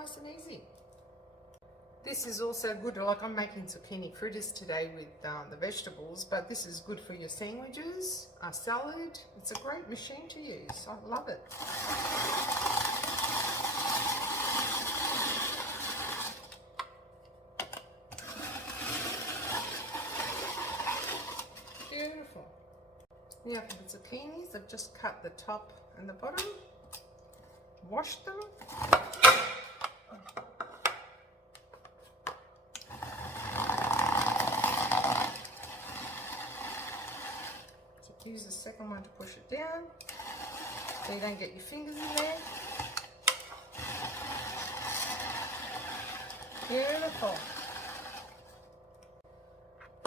nice and easy. This is also good, like I'm making zucchini fritters today with the vegetables, but this is good for your sandwiches, a salad. It's a great machine to use. I love it. Beautiful. Now for the zucchinis, I've just cut the top and the bottom, washed them. Use the second one to push it down so you don't get your fingers in there. Beautiful.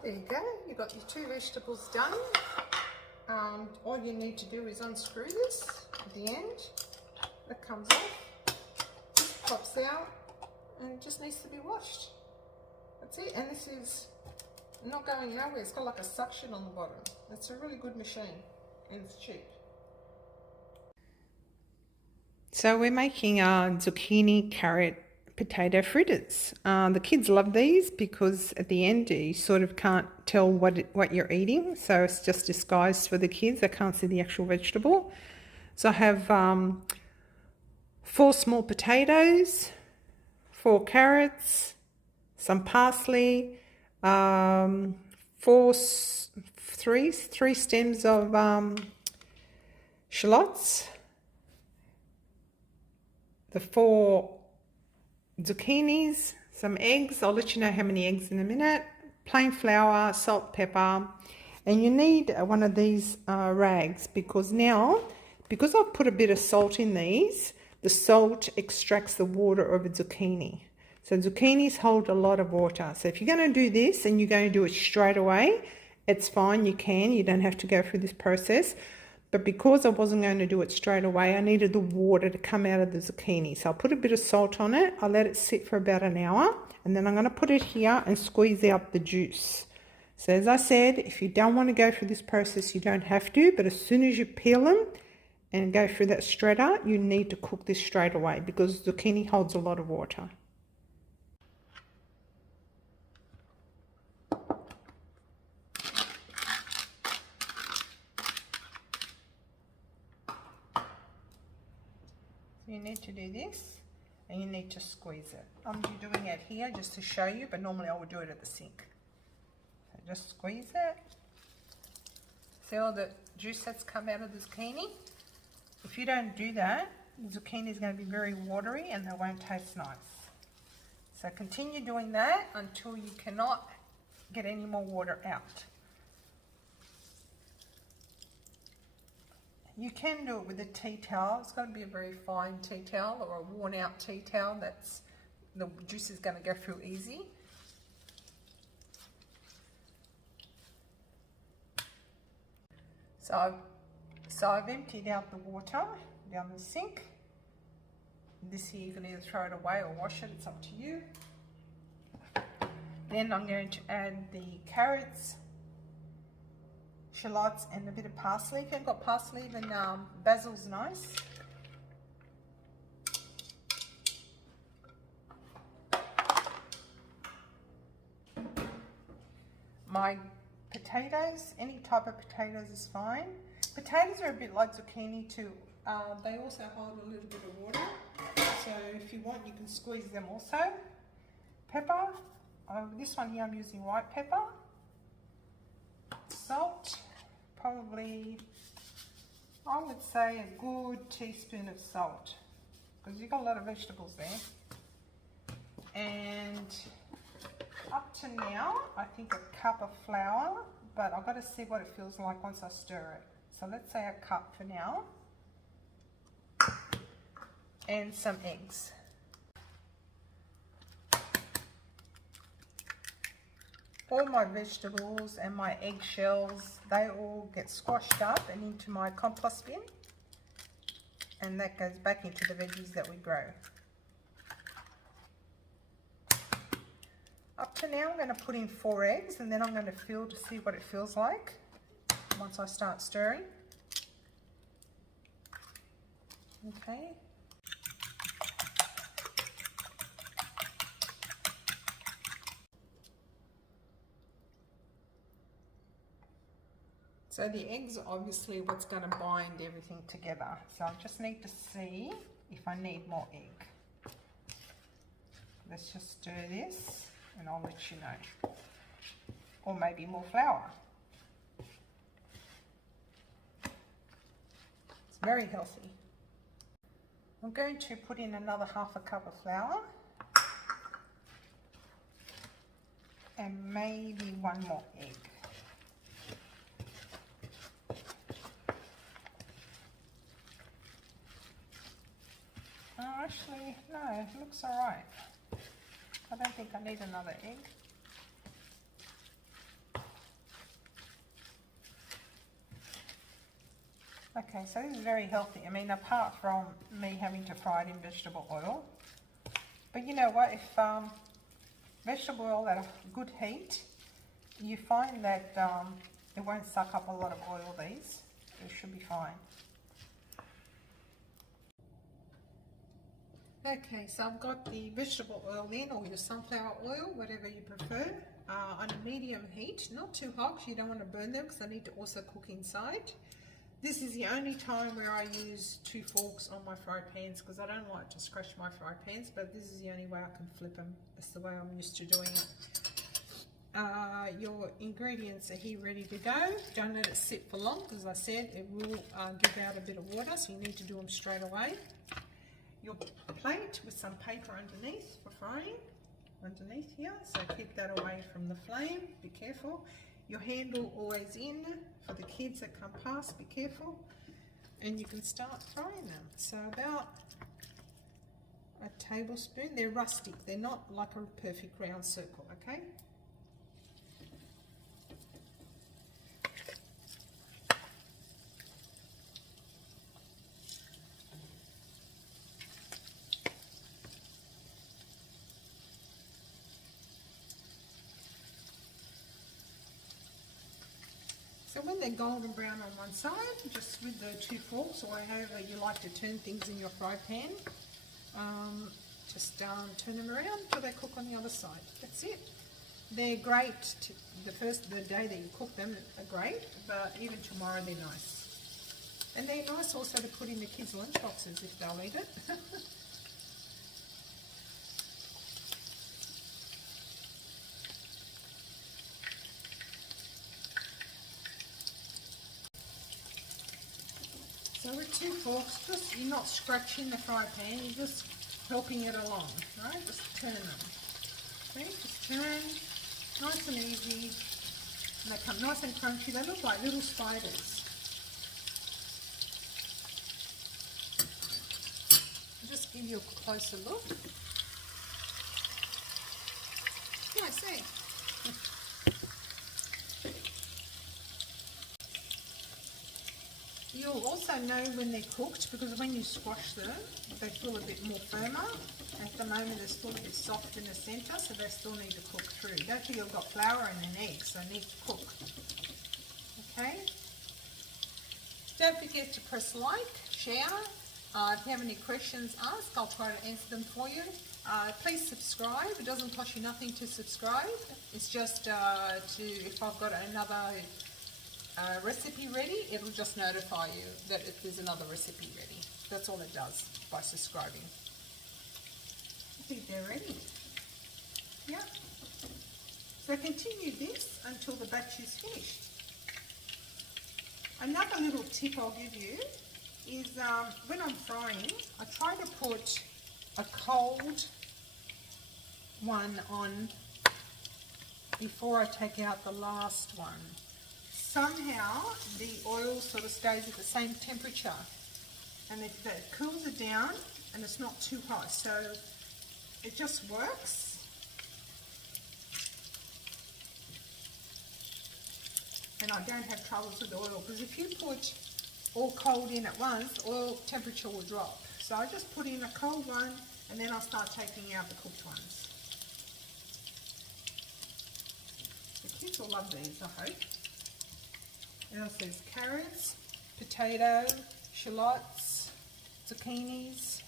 There you go, you've got your two vegetables done. All you need to do is unscrew this at the end. That comes off, this pops out, and it just needs to be washed. That's it, and this is not going nowhere. It's got like a suction on the bottom. It's a really good machine and it's cheap. So we're making zucchini, carrot, potato fritters. The kids love these because at the end you sort of can't tell what you're eating. So it's just disguised for the kids. They can't see the actual vegetable. So I have 4 small potatoes, 4 carrots, some parsley, 3 stems of shallots, the 4 zucchinis, some eggs. I'll let you know how many eggs in a minute. Plain flour, salt, pepper, and you need one of these rags because I've put a bit of salt in these. The salt extracts the water of a zucchini. So zucchinis hold a lot of water. So if you're going to do this and you're going to do it straight away, it's fine, you don't have to go through this process. But because I wasn't going to do it straight away, I needed the water to come out of the zucchini. So I'll put a bit of salt on it, I'll let it sit for about an hour, and then I'm going to put it here and squeeze out the juice. So as I said, if you don't want to go through this process, you don't have to, but as soon as you peel them and go through that shredder, you need to cook this straight away because zucchini holds a lot of water. You need to do this and you need to squeeze it. I'm doing it here just to show you, but normally I would do it at the sink. So just squeeze it. See all the juice that's come out of the zucchini? If you don't do that, the zucchini is going to be very watery and they won't taste nice. So continue doing that until you cannot get any more water out. You can do it with a tea towel. It's got to be a very fine tea towel or a worn out tea towel that's the juice is going to go through easy. So I've emptied out the water down the sink. This here you can either throw it away or wash it, it's up to you. Then I'm going to add the carrots, shallots and a bit of parsley. If you haven't got parsley, then basil's nice. My potatoes, any type of potatoes is fine. Potatoes are a bit like zucchini too. They also hold a little bit of water. So if you want, you can squeeze them also. Pepper, this one here I'm using white pepper. Salt, probably, I would say a good teaspoon of salt because you've got a lot of vegetables there. And up to now, I think a cup of flour, but I've got to see what it feels like once I stir it. So let's say a cup for now. And some eggs. All my vegetables and my eggshells, they all get squashed up and into my compost bin, and that goes back into the veggies that we grow. Up to now I'm going to put in 4 eggs and then I'm going to feel to see what it feels like once I start stirring. Okay. So the eggs are obviously what's going to bind everything together. So I just need to see if I need more egg. Let's just stir this and I'll let you know. Or maybe more flour. It's very healthy. I'm going to put in another half a cup of flour. And maybe one more egg. Oh, actually, no, it looks alright. I don't think I need another egg. Okay, so this is very healthy. I mean, apart from me having to fry it in vegetable oil. But you know what, if vegetable oil at a good heat, you find that it won't suck up a lot of oil, these. It should be fine. Okay, so I've got the vegetable oil in, or your sunflower oil, whatever you prefer, on a medium heat. Not too hot because you don't want to burn them because they need to also cook inside. This is the only time where I use 2 forks on my fried pans because I don't like to scratch my fried pans, but this is the only way I can flip them. That's the way I'm used to doing it. Your ingredients are here ready to go. Don't let it sit for long because, as I said, it will give out a bit of water, so you need to do them straight away. Your plate with some paper underneath for frying, underneath here, so keep that away from the flame, be careful. Your handle always in for the kids that come past, be careful. And you can start frying them. So about a tablespoon, they're rustic, they're not like a perfect round circle, okay? So when they're golden brown on one side, just with the 2 forks or however you like to turn things in your fry pan, just turn them around until they cook on the other side. That's it. They're great. The day that you cook them are great, but even tomorrow they're nice. And they're nice also to put in the kids' lunch boxes if they'll eat it. So with 2 forks, just you're not scratching the fry pan, you're just helping it along, right? Just turn them. Okay, just turn, nice and easy. And they come nice and crunchy. They look like little spiders. I'll just give you a closer look. Nice, eh? You'll also know when they're cooked because when you squash them, they feel a bit more firmer. At the moment, they're still a bit soft in the centre, so they still need to cook through. Don't forget you've got flour and an egg, so they need to cook. Okay? Don't forget to press like, share. If you have any questions, ask. I'll try to answer them for you. Please subscribe. It doesn't cost you nothing to subscribe. It's just if I've got another recipe ready, it'll just notify you that if there's another recipe ready. That's all it does by subscribing. I think they're ready. Yeah. So continue this until the batch is finished. Another little tip I'll give you is when I'm frying, I try to put a cold one on before I take out the last one. Somehow the oil sort of stays at the same temperature and it cools it down and it's not too hot, so it just works. And I don't have troubles with the oil because if you put all cold in at once, oil temperature will drop. So I just put in a cold one and then I'll start taking out the cooked ones. The kids will love these, I hope. And there's carrots, potato, shallots, zucchinis.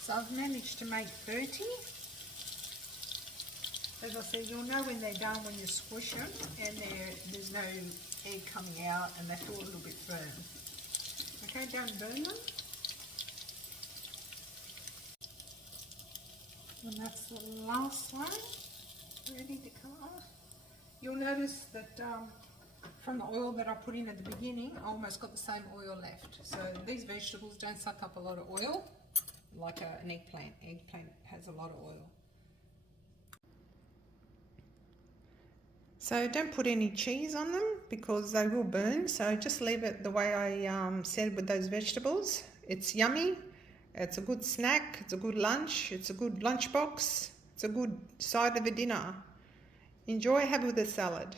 So So I've managed to make 30. As I said, you'll know when they're done when you squish them and there's no egg coming out and they feel a little bit firm. Okay, don't burn them. And that's the last one, ready to come off. You'll notice that from the oil that I put in at the beginning, I almost got the same oil left. So these vegetables don't suck up a lot of oil like an eggplant. Eggplant has a lot of oil. So don't put any cheese on them because they will burn. So just leave it the way I said with those vegetables. It's yummy. It's a good snack. It's a good lunch. It's a good lunchbox. It's a good side of a dinner. Enjoy. Have it with a salad.